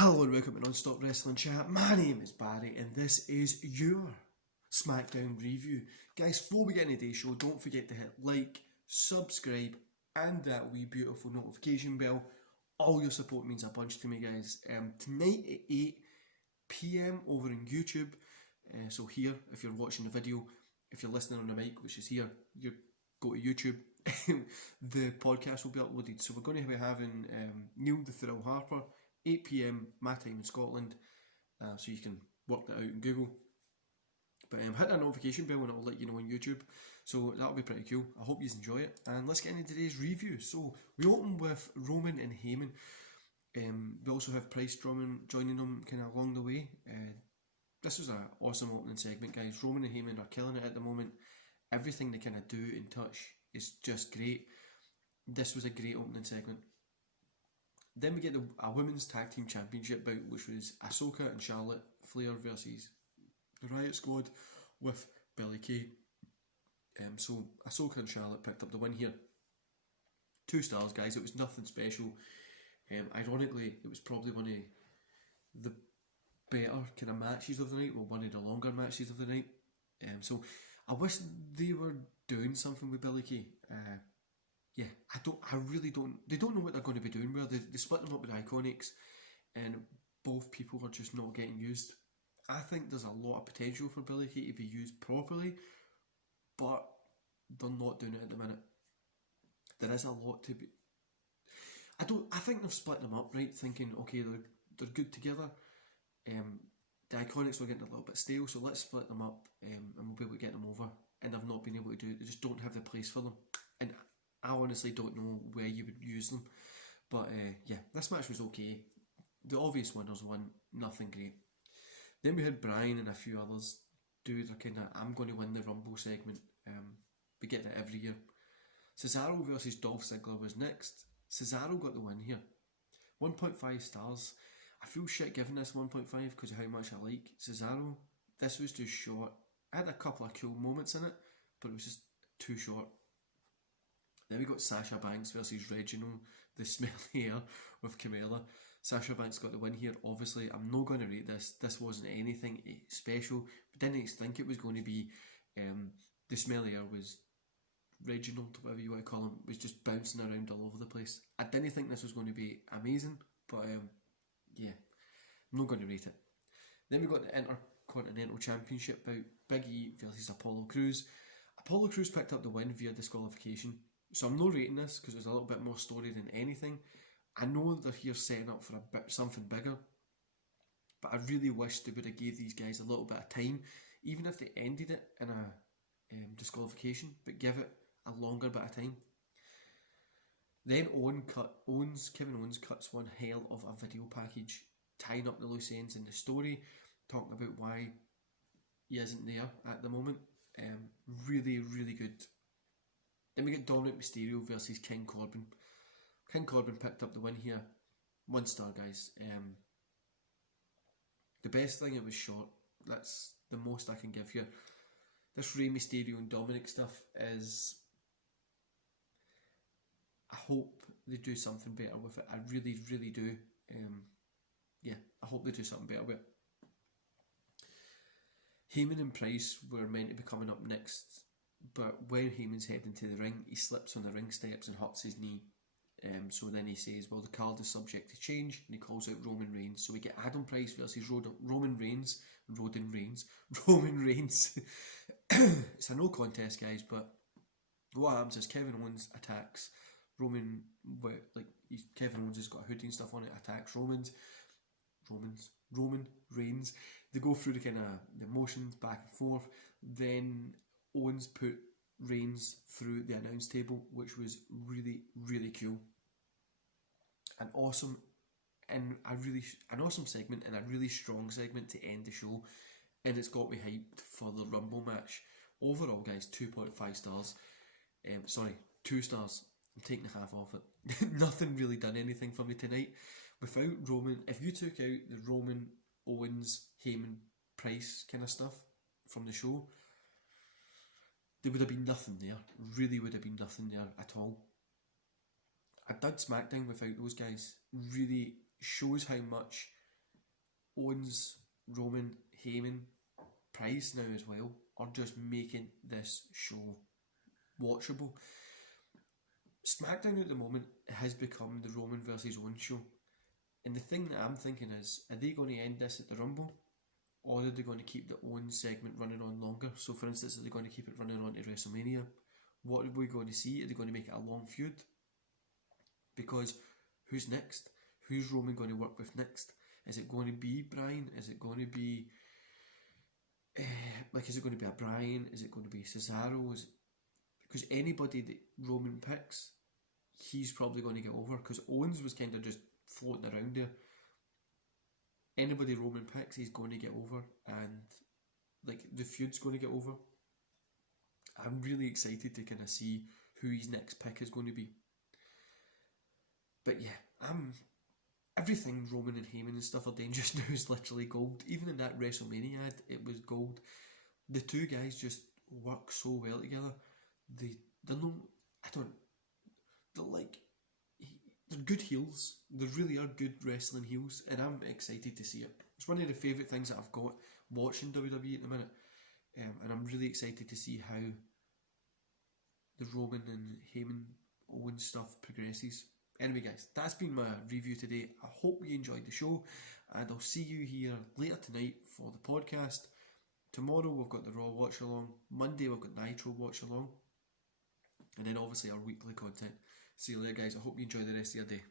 Hello and welcome to Non-Stop Wrestling Chat. My name is Barry and this is your Smackdown review. Guys, before we get into today's show, don't forget to hit like, subscribe and that wee beautiful notification bell. All your support means a bunch to me, guys. Tonight at 8 PM over on YouTube. So here, if you're watching the video, if you're listening on the mic, which is here, you go to YouTube. The podcast will be uploaded. So we're going to be having Neil the Thrill Harper, 8 PM my time in Scotland, so you can work that out in Google. But hit that notification bell and it'll let you know on YouTube, so that'll be pretty cool. I hope you enjoy it, and let's get into today's review. So we open with Roman and Heyman. We also have Price joining them kind of along the way. This was an awesome opening segment, guys. Roman and Heyman are killing it at the moment. Everything they kind of do and touch is just great. This was a great opening segment. Then we get a women's tag team championship bout, which was Asuka and Charlotte Flair versus the Riot Squad with Billie Kay. So Asuka and Charlotte picked up the win here. 2 stars, guys. It was nothing special. Ironically, it was probably one of the better kind of matches of the night, well, one of the longer matches of the night. So I wish they were doing something with Billie Kay. They don't know what they're going to be doing. Where they split them up with Iconics, and both people are just not getting used. I think there's a lot of potential for Billie Kay to be used properly, but they're not doing it at the minute. There is a lot to be. I think they've split them up, right? Thinking, okay, they're good together. The Iconics were getting a little bit stale, so let's split them up, and we'll be able to get them over. And they've not been able to do it. They just don't have the place for them. And I honestly don't know where you would use them. But this match was okay. The obvious winners won, nothing great. Then we had Bryan and a few others do their kind of I'm going to win the Rumble segment. We get that every year. Cesaro versus Dolph Ziggler was next. Cesaro got the win here. 1.5 stars. I feel shit giving this 1.5 because of how much I like Cesaro. This was too short. I had a couple of cool moments in it, but it was just too short. Then we got Sasha Banks versus Reginald, the smelly air with Carmella. Sasha Banks got the win here. Obviously, I'm not going to rate this. This wasn't anything special. But didn't think it was going to be. The smelly air was Reginald, whatever you want to call him, was just bouncing around all over the place. I didn't think this was going to be amazing, but I'm not going to rate it. Then we got the Intercontinental Championship bout, Big E versus Apollo Crews. Apollo Crews picked up the win via disqualification. So I'm not rating this because there's a little bit more story than anything. I know they're here setting up for something bigger, but I really wish they would have gave these guys a little bit of time, even if they ended it in a disqualification, but give it a longer bit of time. Then Kevin Owens cuts one hell of a video package, tying up the loose ends in the story, talking about why he isn't there at the moment. Really, really good. Then we get Dominic Mysterio versus King Corbin. King Corbin picked up the win here. 1 star, guys. The best thing, it was short. That's the most I can give here. This Rey Mysterio and Dominic stuff is... I hope they do something better with it. I really, really do. I hope they do something better with it. Heyman and Price were meant to be coming up next, but when Heyman's heading to the ring, he slips on the ring steps and hurts his knee. So then he says, well, the card is subject to change, and he calls out Roman Reigns. So we get Adam Price versus Roman Reigns. It's a no contest, guys, but what happens is Kevin Owens attacks Roman, Kevin Owens has got a hoodie and stuff on it, attacks Roman Reigns. They go through the kind of the motions back and forth. Then Owens put Reigns through the announce table, which was really, really cool. An awesome segment and a really strong segment to end the show, and it's got me hyped for the Rumble match. Overall, guys, 2.5 stars. 2 stars. I'm taking the half off it. Nothing really done anything for me tonight. Without Roman, if you took out the Roman, Owens, Heyman, Price kind of stuff from the show, there would have been nothing there. Really would have been nothing there at all. I did SmackDown without those guys. Really shows how much Owens, Roman, Heyman, Price now as well are just making this show watchable. SmackDown at the moment has become the Roman versus Owens show. And the thing that I'm thinking is, are they going to end this at the Rumble? Or are they going to keep the Owens segment running on longer? So for instance, are they going to keep it running on to WrestleMania? What are we going to see? Are they going to make it a long feud? Because who's next? Who's Roman going to work with next? Is it going to be Bryan? Is it going to be... is it going to be a Bryan? Is it going to be Cesaro? Because anybody that Roman picks, he's probably going to get over. Because Owens was kind of just floating around there. Anybody Roman picks, he's going to get over. And the feud's going to get over. I'm really excited to kind of see who his next pick is going to be. But yeah, everything Roman and Heyman and stuff are doing just now is literally gold. Even in that WrestleMania ad, it was gold. The two guys just work so well together. They're good heels. They really are good wrestling heels, and I'm excited to see it. It's one of the favourite things that I've got watching WWE at the minute, and I'm really excited to see how the Roman and Heyman Owens stuff progresses. Anyway guys, that's been my review today. I hope you enjoyed the show, and I'll see you here later tonight for the podcast. Tomorrow we've got the Raw Watch Along. Monday we've got Nitro Watch Along. And then obviously our weekly content. See you later guys, I hope you enjoy the rest of your day.